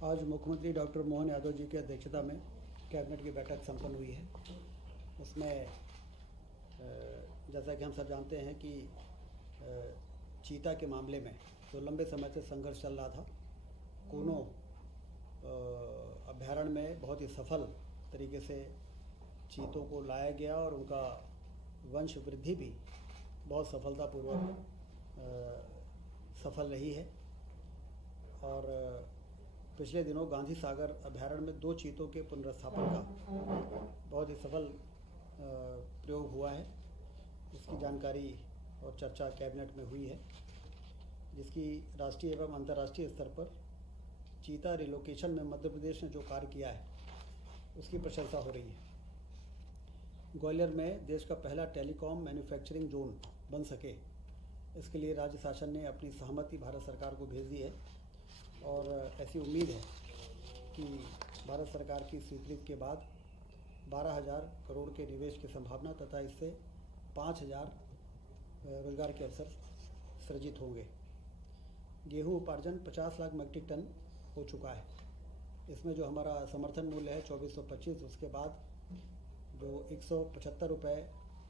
आज मुख्यमंत्री डॉक्टर मोहन यादव जी की अध्यक्षता में कैबिनेट की बैठक संपन्न हुई है। उसमें जैसा कि हम सब जानते हैं कि चीता के मामले में जो लंबे समय से संघर्ष चल रहा था, कूनो अभ्यारण्य में बहुत ही सफल तरीके से चीतों को लाया गया और उनका वंश वृद्धि भी बहुत सफलतापूर्वक सफल रही है। और पिछले दिनों गांधी सागर अभ्यारण्य में 2 चीतों के पुनर्स्थापन का बहुत ही सफल प्रयोग हुआ है। इसकी जानकारी और चर्चा कैबिनेट में हुई है, जिसकी राष्ट्रीय एवं अंतर्राष्ट्रीय स्तर पर चीता रिलोकेशन में मध्य प्रदेश ने जो कार्य किया है उसकी प्रशंसा हो रही है। ग्वालियर में देश का पहला टेलीकॉम मैन्युफैक्चरिंग जोन बन सके, इसके लिए राज्य शासन ने अपनी सहमति भारत सरकार को भेज दी है और ऐसी उम्मीद है कि भारत सरकार की स्वीकृति के बाद 12,000 करोड़ के निवेश की संभावना तथा इससे 5,000 रोजगार के अवसर सृजित होंगे। गेहूं उपार्जन 50 लाख मीट्रिक टन हो चुका है। इसमें जो हमारा समर्थन मूल्य है 2425, उसके बाद जो 175 रुपये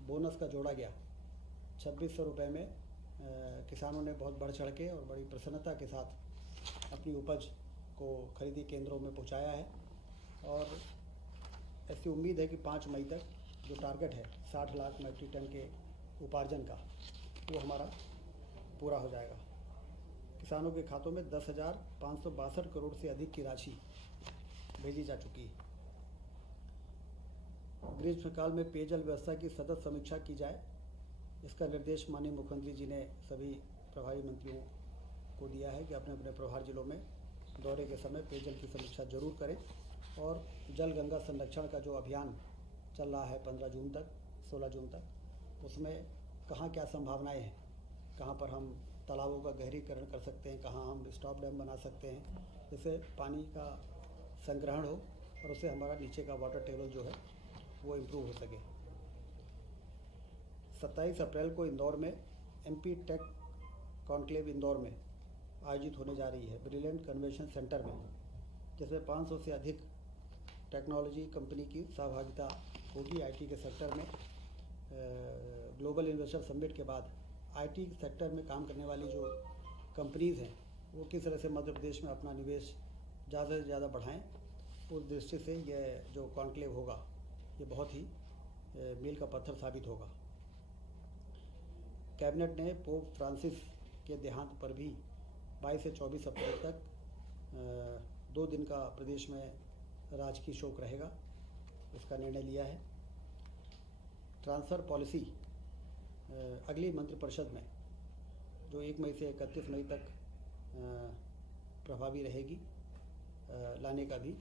बोनस का जोड़ा गया, 2600 रुपये में किसानों ने बहुत बढ़ चढ़ के और बड़ी प्रसन्नता के साथ अपनी उपज को खरीदी केंद्रों में पहुंचाया है। और ऐसी उम्मीद है कि 5 मई तक जो टारगेट है 60 लाख मीट्रिक टन के उपार्जन का, वो हमारा पूरा हो जाएगा। किसानों के खातों में 10,562 करोड़ से अधिक की राशि भेजी जा चुकी है। ग्रीष्मकाल में पेयजल व्यवस्था की सतत समीक्षा की जाए, इसका निर्देश माननीय मुख्यमंत्री जी ने सभी प्रभारी मंत्रियों को दिया है कि अपने अपने प्रभार जिलों में दौरे के समय पेयजल की समीक्षा जरूर करें। और जल गंगा संरक्षण का जो अभियान चल रहा है 15 जून तक 16 जून तक, उसमें कहाँ क्या संभावनाएं हैं, कहाँ पर हम तालाबों का गहरीकरण कर सकते हैं, कहाँ हम स्टॉप डैम बना सकते हैं, जिससे पानी का संग्रहण हो और उससे हमारा नीचे का वाटर टेबल जो है वो इम्प्रूव हो सके। 27 अप्रैल को इंदौर में MP टेक कॉन्क्लेव इंदौर में आयोजित होने जा रही है, ब्रिलियंट कन्वेंशन सेंटर में, जिसमें 500 से अधिक टेक्नोलॉजी कंपनी की सहभागिता होगी। IT के सेक्टर में ग्लोबल इन्वेस्टर समिट के बाद IT सेक्टर में काम करने वाली जो कंपनीज़ हैं वो किस तरह से मध्य प्रदेश में अपना निवेश ज़्यादा से ज़्यादा बढ़ाएं, उस दृष्टि से यह जो कॉन्क्लेव होगा ये बहुत ही मील का पत्थर साबित होगा। कैबिनेट ने पोप फ्रांसिस के देहांत पर भी 22 से 24 अप्रैल तक 2 दिन का प्रदेश में राजकीय शोक रहेगा, इसका निर्णय लिया है। ट्रांसफ़र पॉलिसी अगली मंत्रिपरिषद में जो 1 मई से 31 मई तक प्रभावी रहेगी, लाने का भी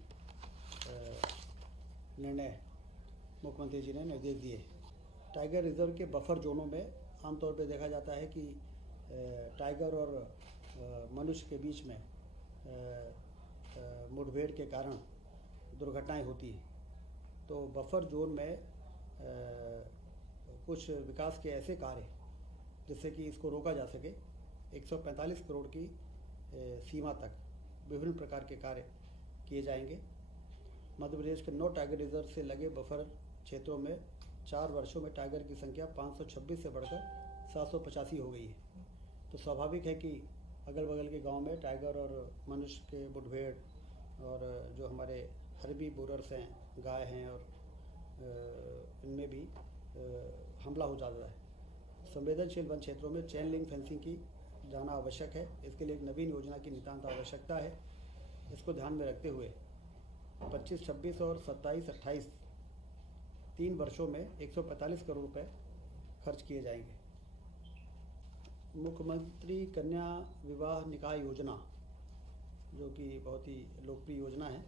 निर्णय मुख्यमंत्री जी ने निर्देश दिए। टाइगर रिजर्व के बफर जोनों में आमतौर पर देखा जाता है कि टाइगर और मनुष्य के बीच में मुठभेड़ के कारण दुर्घटनाएं होती हैं। तो बफर जोन में कुछ विकास के ऐसे कार्य जिससे कि इसको रोका जा सके, 145 करोड़ की सीमा तक विभिन्न प्रकार के कार्य किए जाएंगे। मध्य प्रदेश के 9 टाइगर रिजर्व से लगे बफर क्षेत्रों में 4 वर्षों में टाइगर की संख्या 526 से बढ़कर 785 हो गई है। तो स्वाभाविक है कि अगल बगल के गांव में टाइगर और मनुष्य के मुठभेड़ और जो हमारे हर्बी बोरर्स हैं, गाय हैं, और इनमें भी हमला हो जाता है। संवेदनशील वन क्षेत्रों में चेन लिंक फेंसिंग की जाना आवश्यक है। इसके लिए एक नवीन योजना की नितांत आवश्यकता है। इसको ध्यान में रखते हुए 25, 26 और 27, 28 3 वर्षों में 145 करोड़ रुपए खर्च किए जाएंगे। मुख्यमंत्री कन्या विवाह निकाह योजना, जो कि बहुत ही लोकप्रिय योजना है,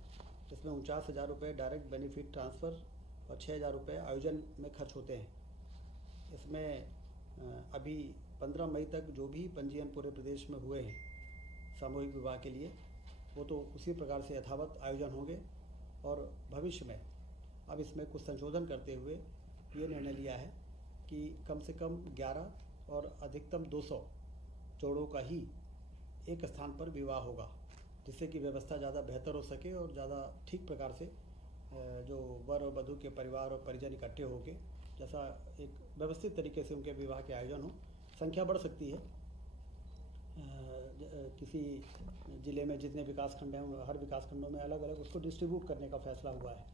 इसमें 49,000 रुपये डायरेक्ट बेनिफिट ट्रांसफ़र और 6,000 रुपये आयोजन में खर्च होते हैं। इसमें अभी 15 मई तक जो भी पंजीयन पूरे प्रदेश में हुए हैं सामूहिक विवाह के लिए, वो तो उसी प्रकार से यथावत आयोजन होंगे। और भविष्य में अब इसमें कुछ संशोधन करते हुए ये निर्णय लिया है कि कम से कम 11 और अधिकतम 200 जोड़ों का ही एक स्थान पर विवाह होगा। जिससे कि व्यवस्था ज़्यादा बेहतर हो सके और ज़्यादा ठीक प्रकार से जो वर और वधू के परिवार और परिजन इकट्ठे होकर जैसा एक व्यवस्थित तरीके से उनके विवाह के आयोजन हो। संख्या बढ़ सकती है, किसी ज़िले में जितने विकास खंड हैं हर विकास खंडों में अलग अलग उसको डिस्ट्रीब्यूट करने का फैसला हुआ है।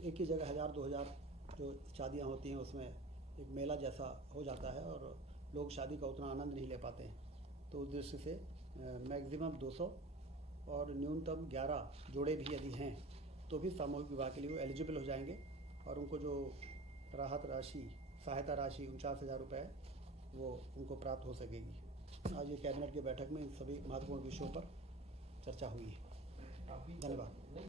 एक ही जगह 1000-2000 जो शादियां होती हैं उसमें एक मेला जैसा हो जाता है और लोग शादी का उतना आनंद नहीं ले पाते हैं। तो उस दृष्टि से मैक्सिमम 200 और न्यूनतम 11 जोड़े भी यदि हैं तो भी सामूहिक विवाह के लिए वो एलिजिबल हो जाएंगे और उनको जो राहत राशि सहायता राशि 49,000 रुपये वो उनको प्राप्त हो सकेगी। आज ये कैबिनेट की बैठक में इन सभी महत्वपूर्ण विषयों पर चर्चा हुई है। धन्यवाद।